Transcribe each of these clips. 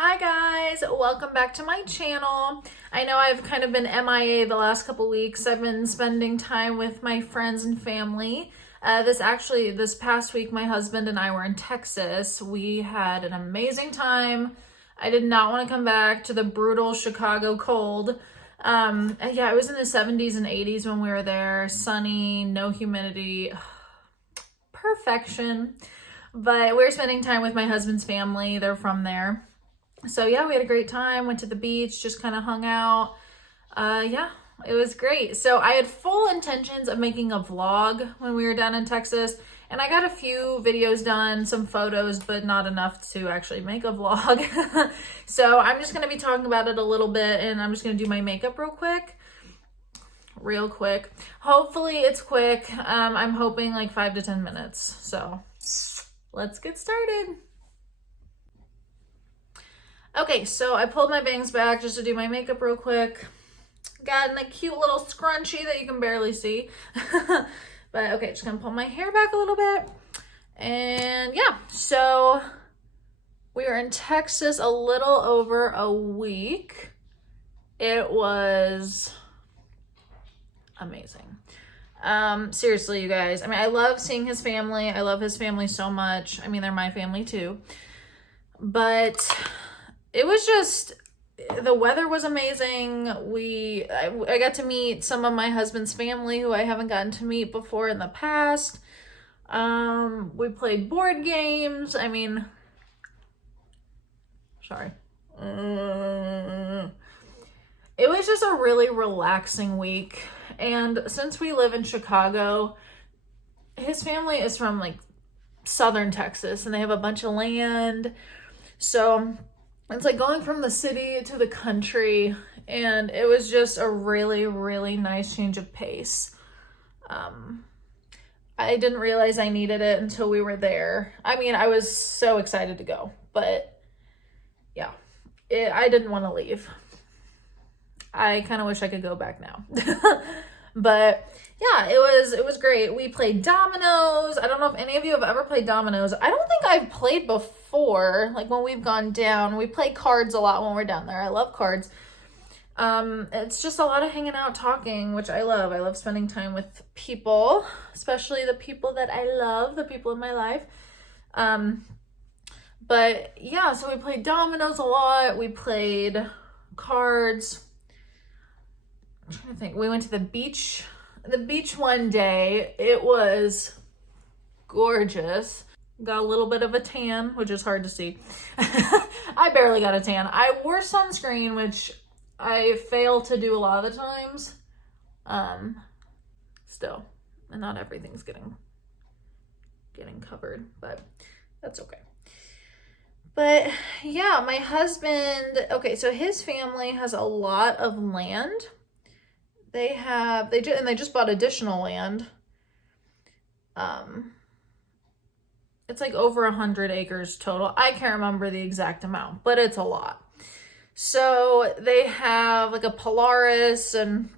Hi guys, welcome back to my channel. I know I've kind of been MIA the last couple weeks. I've been spending time with my friends and family. This past week, my husband and I were in Texas. We had an amazing time. I did not want to come back to the brutal Chicago cold. It was in the 70s and 80s when we were there. Sunny, no humidity, perfection. But we were spending time with my husband's family. They're from there. So yeah, we had a great time, went to the beach, just kind of hung out. It was great. So I had full intentions of making a vlog when we were down in Texas, and I got a few videos done, some photos, but not enough to actually make a vlog. So I'm just going to be talking about it a little bit, and I'm just going to do my makeup real quick. Hopefully it's quick. I'm hoping like 5 to 10 minutes. So let's get started. Okay, so I pulled my bangs back just to do my makeup real quick. Got in a cute little scrunchie that you can barely see. But okay, just gonna pull my hair back a little bit. And yeah, so we were in Texas a little over a week. It was amazing. Seriously, you guys. I mean, I love seeing his family. I love his family so much. I mean, they're my family too. But it was just, the weather was amazing. I got to meet some of my husband's family who I haven't gotten to meet before in the past. We played board games. I mean, sorry. It was just a really relaxing week. And since we live in Chicago, his family is from like southern Texas and they have a bunch of land. So it's like going from the city to the country, and it was just a really, really nice change of pace. I didn't realize I needed it until we were there. I mean, I was so excited to go, but yeah, I didn't want to leave. I kind of wish I could go back now. But yeah, it was great. We played dominoes. I don't know if any of you have ever played dominoes. I don't think I've played before. Like when we've gone down, we play cards a lot when we're down there. I love cards. It's just a lot of hanging out, talking, which I love. I love spending time with people, especially the people that I love, the people in my life. But yeah, so we played dominoes a lot. We played cards. I'm trying to think. We went to the beach one day. It was gorgeous. Got a little bit of a tan, which is hard to see. I barely got a tan. I wore sunscreen, which I fail to do a lot of the times. Still, and not everything's getting covered, but that's okay. But yeah, my husband, okay, so his family has a lot of land. They just bought additional land. It's like over 100 acres total. I can't remember the exact amount, but it's a lot. So they have like a Polaris, and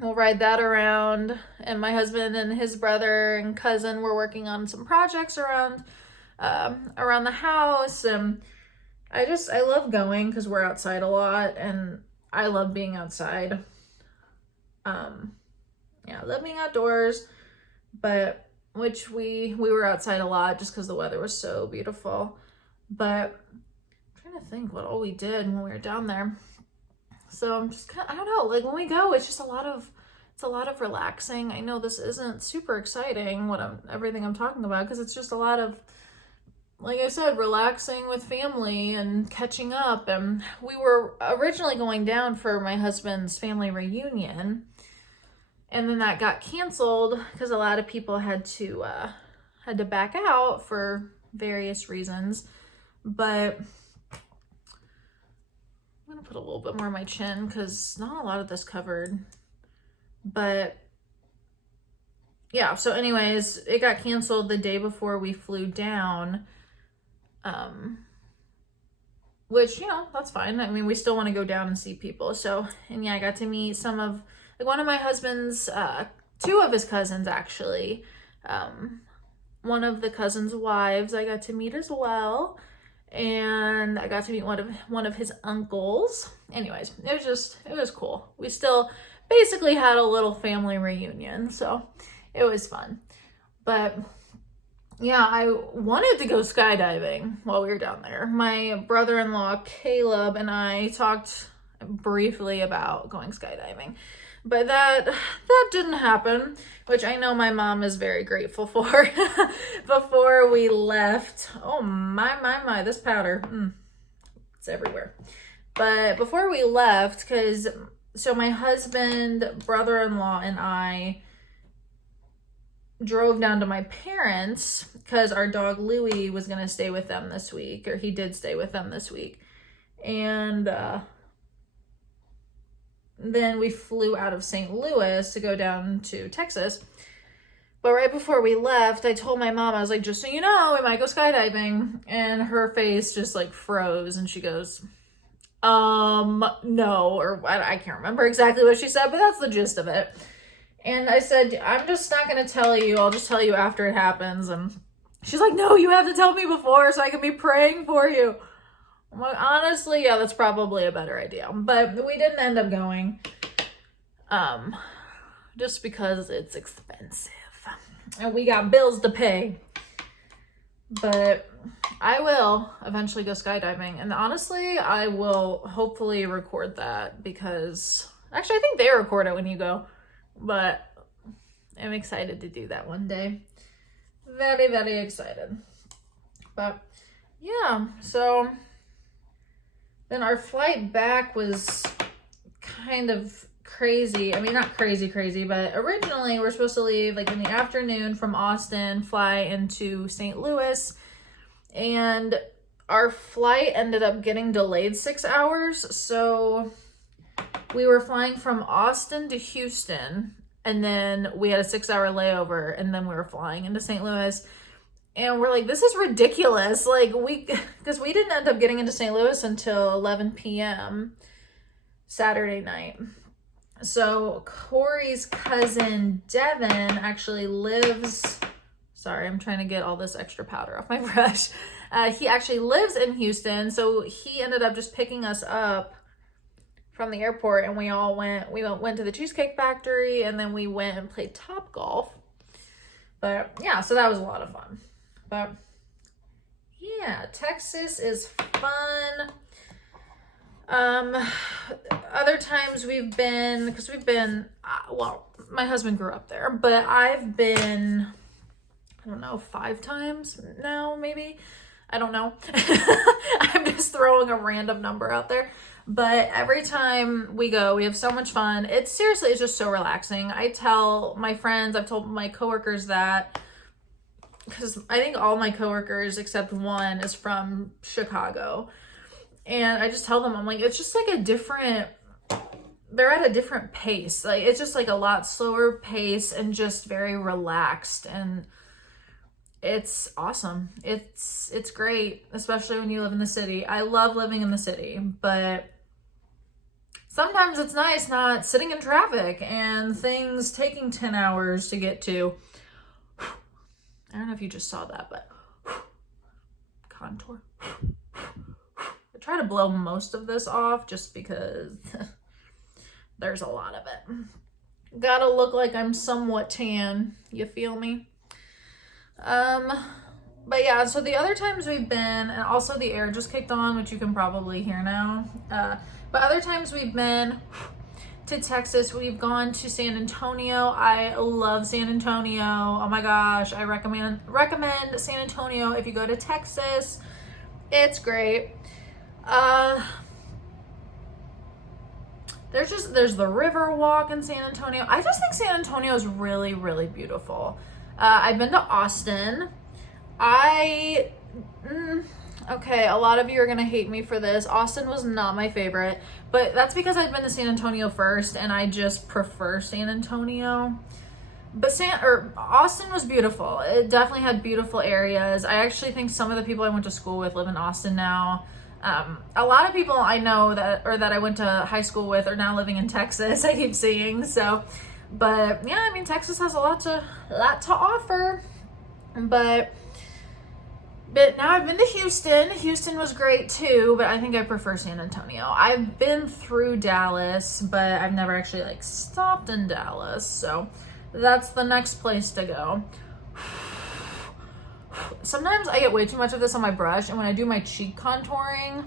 we'll ride that around. And my husband and his brother and cousin were working on some projects around the house. And I love going because we're outside a lot, and I love being outside. I love being outdoors, but which we were outside a lot just because the weather was so beautiful. But I'm trying to think what all we did when we were down there. So I'm just I don't know, like when we go, it's just a lot of relaxing. I know this isn't super exciting everything I'm talking about, because it's just a lot of, like I said, relaxing with family and catching up. And we were originally going down for my husband's family reunion, and then that got canceled because a lot of people had to back out for various reasons. But I'm gonna put a little bit more on my chin because not a lot of this covered. But yeah, so anyways, it got canceled the day before we flew down. Which, that's fine. I mean, we still want to go down and see people. So, and yeah, I got to meet one of my husband's, two of his cousins actually. One of the cousins' wives I got to meet as well. and I got to meet one of his uncles. Anyways, it was cool. We still basically had a little family reunion, so it was fun. But yeah, I wanted to go skydiving while we were down there. My brother-in-law Caleb and I talked briefly about going skydiving, but that didn't happen, which I know my mom is very grateful for. Before we left, oh my, this powder, it's everywhere. But before we left, so my husband, brother-in-law, and I drove down to my parents because our dog Louie was going to stay with them this week, or he did stay with them this week. And then we flew out of St. Louis to go down to Texas. But right before we left, I told my mom, I was like, just so you know, we might go skydiving. And her face just like froze, and she goes, no, or I can't remember exactly what she said, but that's the gist of it. And I said, I'm just not going to tell you. I'll just tell you after it happens. And she's like, no, you have to tell me before so I can be praying for you. I'm like, honestly, yeah, that's probably a better idea. But we didn't end up going. Just because it's expensive. And we got bills to pay. But I will eventually go skydiving. And honestly, I will hopefully record that because... Actually, I think they record it when you go. But I'm excited to do that one day. Very, very excited. But yeah, so then our flight back was kind of crazy. I mean, not crazy, but originally we're supposed to leave like in the afternoon from Austin, fly into St. Louis, and our flight ended up getting delayed 6 hours. So we were flying from Austin to Houston, and then we had a 6-hour layover, and then we were flying into St. Louis. And we're like, this is ridiculous. Like, because we didn't end up getting into St. Louis until 11 p.m. Saturday night. So Corey's cousin, Devin, actually lives... Sorry, I'm trying to get all this extra powder off my brush. He actually lives in Houston, so he ended up just picking us up from the airport, and we went to the Cheesecake Factory, and then we went and played Topgolf. But yeah, so that was a lot of fun. But yeah, Texas is fun. Other times we've been, because well, my husband grew up there, but I've been, I don't know, 5 times now, maybe. I don't know. I'm just throwing a random number out there. But every time we go, we have so much fun. It's just so relaxing. I tell my friends, I've told my coworkers that, because I think all my coworkers except one is from Chicago. And I just tell them, I'm like, it's just like they're at a different pace. Like, it's just like a lot slower pace and just very relaxed. And it's awesome. It's great, especially when you live in the city. I love living in the city, but sometimes it's nice not sitting in traffic and things taking 10 hours to get to. I don't know if you just saw that, but contour. I try to blow most of this off just because there's a lot of it. Gotta look like I'm somewhat tan. You feel me? But yeah, so the other times we've been, and also the air just kicked on, which you can probably hear now. But other times we've been to Texas, we've gone to San Antonio. I love San Antonio. Oh my gosh, I recommend San Antonio if you go to Texas. It's great. There's the river walk in San Antonio. I just think San Antonio is really, really beautiful. I've been to Austin. Okay, a lot of you are gonna hate me for this. Austin was not my favorite, but that's because I've been to San Antonio first, and I just prefer San Antonio. But Austin was beautiful. It definitely had beautiful areas. I actually think some of the people I went to school with live in Austin now. A lot of people I know that I went to high school with are now living in Texas. I keep seeing. So, but yeah, I mean, Texas has a lot to offer. But But now I've been to Houston. Houston was great too, but I think I prefer San Antonio. I've been through Dallas, but I've never actually like stopped in Dallas. So that's the next place to go. Sometimes I get way too much of this on my brush, and when I do my cheek contouring,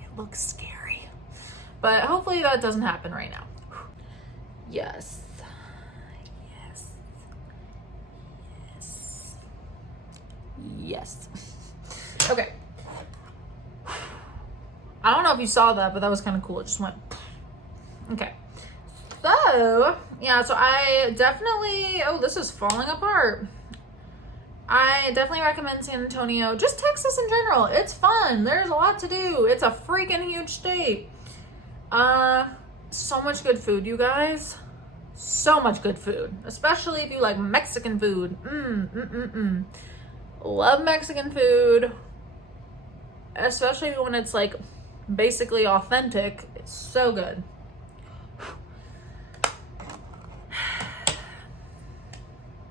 it looks scary. But hopefully that doesn't happen right now. Yes. Yes. Yes. Yes. Okay. I don't know if you saw that, but that was kind of cool. It just went. Okay. So, yeah, so I definitely, oh, this is falling apart. I definitely recommend San Antonio, just Texas in general. It's fun. There's a lot to do. It's a freaking huge state. So much good food, you guys. So much good food, especially if you like Mexican food. Love Mexican food, especially when it's like basically authentic. It's so good.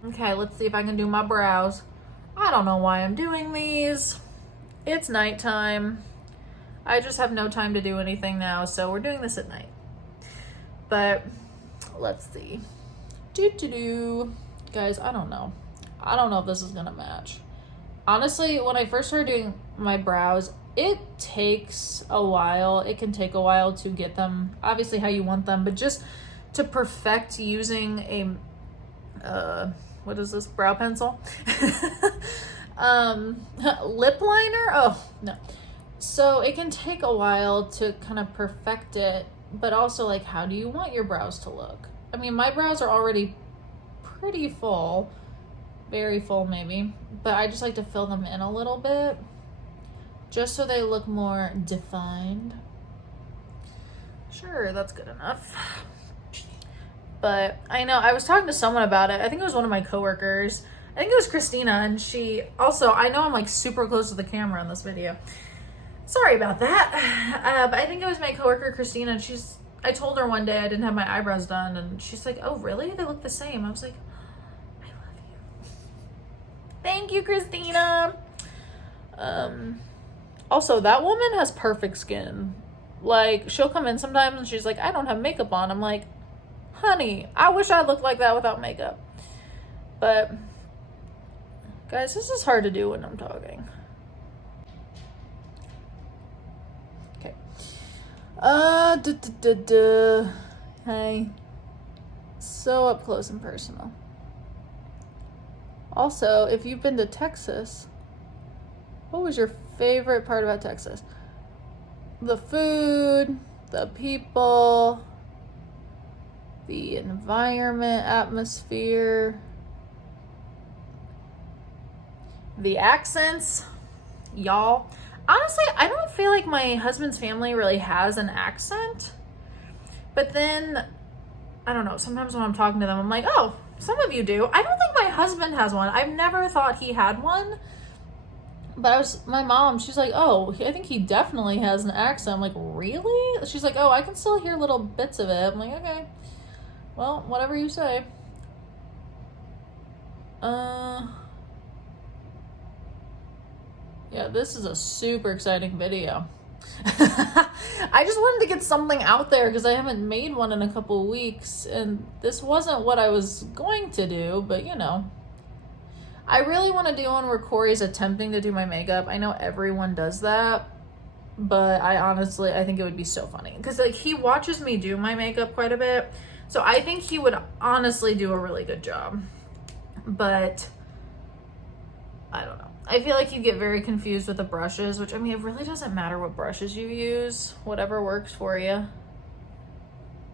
Okay, let's see if I can do my brows. I don't know why I'm doing these. It's nighttime. I just have no time to do anything now, so we're doing this at night. But let's see. Guys, I don't know. I don't know if this is gonna match. Honestly, when I first started doing my brows, it takes a while. It can take a while to get them obviously how you want them, but just to perfect using a what is this, brow pencil? Lip liner? Oh, no. So it can take a while to kind of perfect it, but also like, how do you want your brows to look? I mean, my brows are already pretty full, very full maybe, but I just like to fill them in a little bit just so they look more defined. Sure, that's good enough. But I know I was talking to someone about it. I think it was one of my coworkers. I think it was Christina, and she also, I know I'm like super close to the camera in this video. Sorry about that. But I think it was my coworker Christina, and I told her one day I didn't have my eyebrows done, and she's like, oh really? They look the same. I was like, I love you. Thank you, Christina. Also, that woman has perfect skin. Like, she'll come in sometimes and she's like, I don't have makeup on. I'm like, honey, I wish I looked like that without makeup. But guys, this is hard to do when I'm talking. Okay. Hey. So up close and personal. Also, if you've been to Texas, what was your favorite part about Texas? The food, the people, the environment, atmosphere, the accents, y'all. Honestly, I don't feel like my husband's family really has an accent, but then, I don't know, sometimes when I'm talking to them, I'm like, oh, some of you do. I don't think my husband has one. I've never thought he had one, but my mom, she's like, oh, I think he definitely has an accent. I'm like, really? She's like, oh, I can still hear little bits of it. I'm like, okay. Well, whatever you say. Yeah, this is a super exciting video. I just wanted to get something out there because I haven't made one in a couple of weeks, and this wasn't what I was going to do, but you know. I really want to do one where Corey's attempting to do my makeup. I know everyone does that, but I think it would be so funny because like he watches me do my makeup quite a bit. So I think he would honestly do a really good job, but I don't know. I feel like he'd get very confused with the brushes, which I mean, it really doesn't matter what brushes you use, whatever works for you.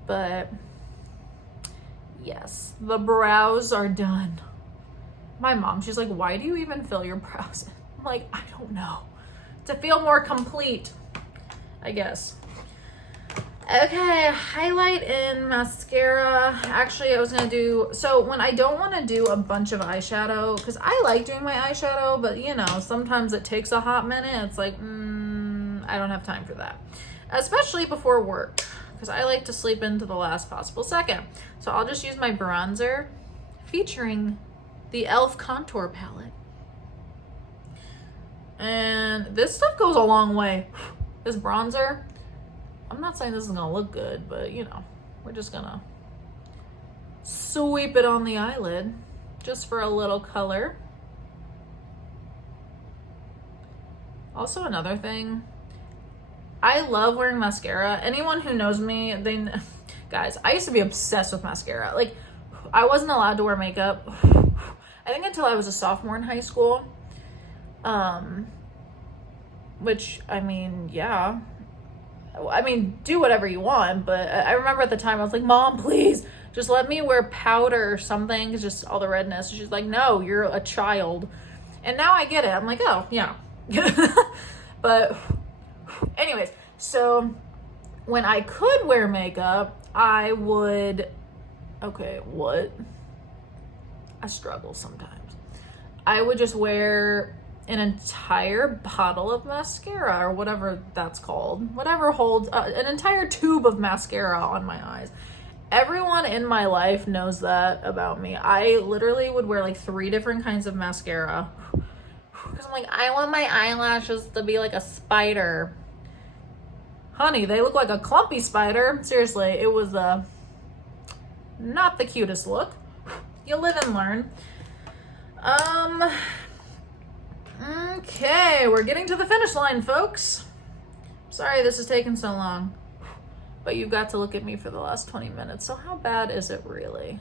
But yes, the brows are done. My mom, she's like, why do you even fill your brows in? I'm like, I don't know. To feel more complete, I guess. Okay, highlight and mascara. Actually, I was gonna do, so when I don't wanna do a bunch of eyeshadow, because I like doing my eyeshadow, but you know, sometimes it takes a hot minute. It's like, I don't have time for that. Especially before work, because I like to sleep into the last possible second. So I'll just use my bronzer featuring the e.l.f. contour palette. And this stuff goes a long way. This bronzer, I'm not saying this is gonna look good, but you know, we're just gonna sweep it on the eyelid just for a little color. Also, another thing, I love wearing mascara. Anyone who knows me, guys, I used to be obsessed with mascara. Like, I wasn't allowed to wear makeup, I think, until I was a sophomore in high school. Which, I mean, yeah. I mean, do whatever you want, but I remember at the time I was like, Mom, please, just let me wear powder or something, just all the redness. She's like, no, you're a child. And now I get it. I'm like, oh, yeah. But anyways, so when I could wear makeup, I would, okay, what? I struggle sometimes. I would just wear an entire bottle of mascara, or whatever that's called, whatever holds an entire tube of mascara on my eyes. Everyone in my life knows that about me. I literally would wear like 3 different kinds of mascara because I'm like, I want my eyelashes to be like a spider. Honey, they look like a clumpy spider. Seriously, it was not the cutest look. You live and learn. Okay, we're getting to the finish line, folks. Sorry this is taking so long, but you've got to look at me for the last 20 minutes, so how bad is it really?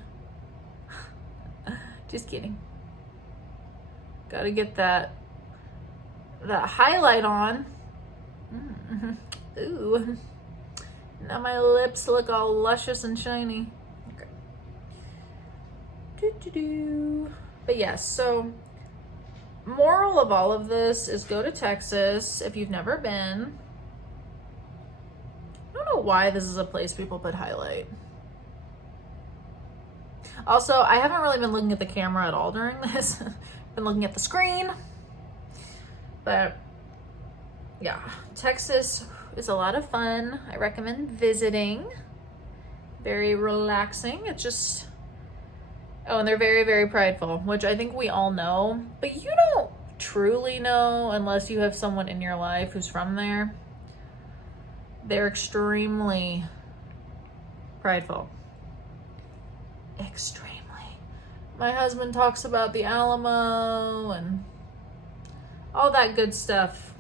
Just kidding. Gotta get that highlight on. Ooh. Now my lips look all luscious and shiny. Okay. But yes, so moral of all of this is go to Texas if you've never been. I don't know why this is a place people put highlight. Also, I haven't really been looking at the camera at all during this. Been looking at the screen. But yeah, Texas is a lot of fun. I recommend visiting. Very relaxing. It's just, oh, and they're very, very prideful, which I think we all know, but you don't truly know unless you have someone in your life who's from there. They're extremely prideful. Extremely. My husband talks about the Alamo and all that good stuff.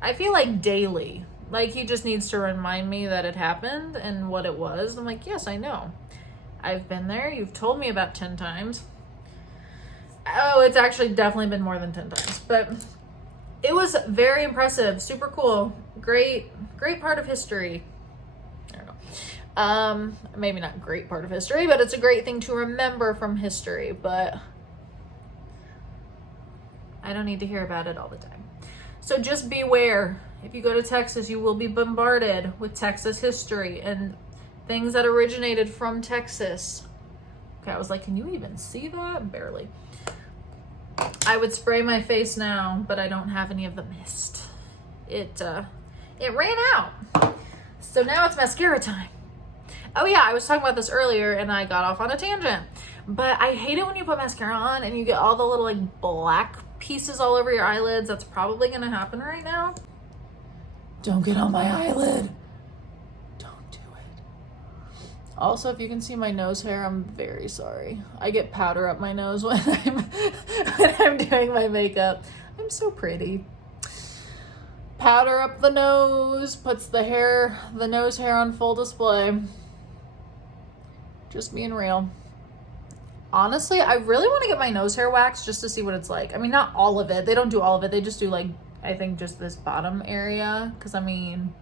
I feel like daily. Like he just needs to remind me that it happened and what it was. I'm like, yes, I know. I've been there. You've told me about 10 times. Oh, it's actually definitely been more than 10 times. But it was very impressive. Super cool. Great part of history. I don't know. Maybe not great part of history, but it's a great thing to remember from history. But I don't need to hear about it all the time. So just beware. If you go to Texas, you will be bombarded with Texas history and things that originated from Texas. Okay, I was like, can you even see that? Barely. I would spray my face now, but I don't have any of the mist. It ran out. So now it's mascara time. Oh yeah, I was talking about this earlier and I got off on a tangent. But I hate it when you put mascara on and you get all the little like black pieces all over your eyelids. That's probably gonna happen right now. Don't get on my eyelid. Don't do it. Also, if you can see my nose hair, I'm very sorry. I get powder up my nose when I'm doing my makeup. I'm so pretty. Powder up the nose, puts the nose hair on full display. Just being real. Honestly, I really want to get my nose hair waxed just to see what it's like. I mean, not all of it. They don't do all of it. They just do like, I think just this bottom area. Because I mean,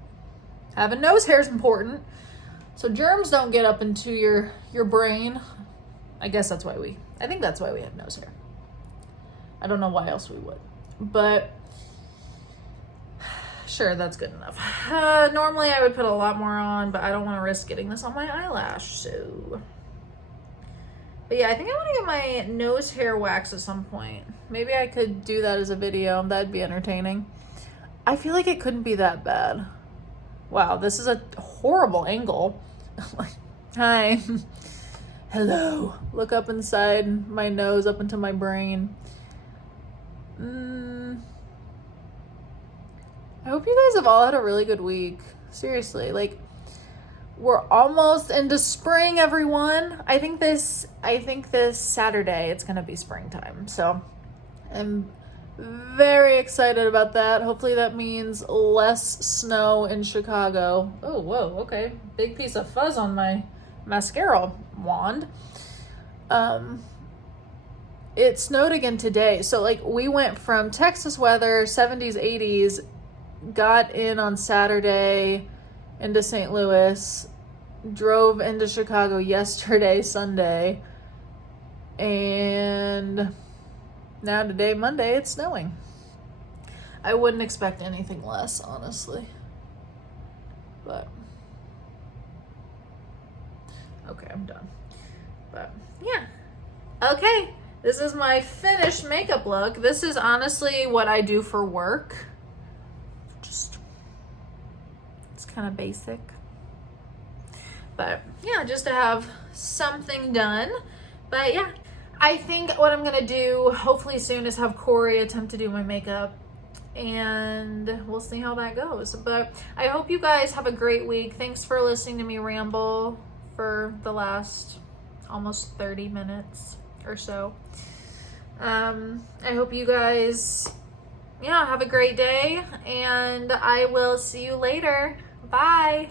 having nose hair is important. So germs don't get up into your brain. I guess that's why I think that's why we have nose hair. I don't know why else we would. But sure, that's good enough. Normally I would put a lot more on, but I don't want to risk getting this on my eyelash, so. But yeah, I think I want to get my nose hair wax at some point. Maybe I could do that as a video. That'd be entertaining. I feel like it couldn't be that bad. Wow, this is a horrible angle. Hi. Hello. Look up inside my nose, up into my brain. I hope you guys have all had a really good week. Seriously, like, we're almost into spring, everyone. I think this Saturday it's gonna be springtime. So I'm very excited about that. Hopefully that means less snow in Chicago. Oh, whoa, okay. Big piece of fuzz on my mascara wand. It snowed again today. So like we went from Texas weather, 70s, 80s, got in on Saturday into St. Louis, drove into Chicago yesterday, Sunday, and now today, Monday, it's snowing. I wouldn't expect anything less, honestly. But okay, I'm done. But yeah. Okay, this is my finished makeup look. This is honestly what I do for work. Just, it's kind of basic. But yeah, just to have something done. But yeah, I think what I'm gonna do hopefully soon is have Corey attempt to do my makeup, and we'll see how that goes. But I hope you guys have a great week. Thanks for listening to me ramble for the last almost 30 minutes or so. I hope you guys, yeah, have a great day, and I will see you later. Bye.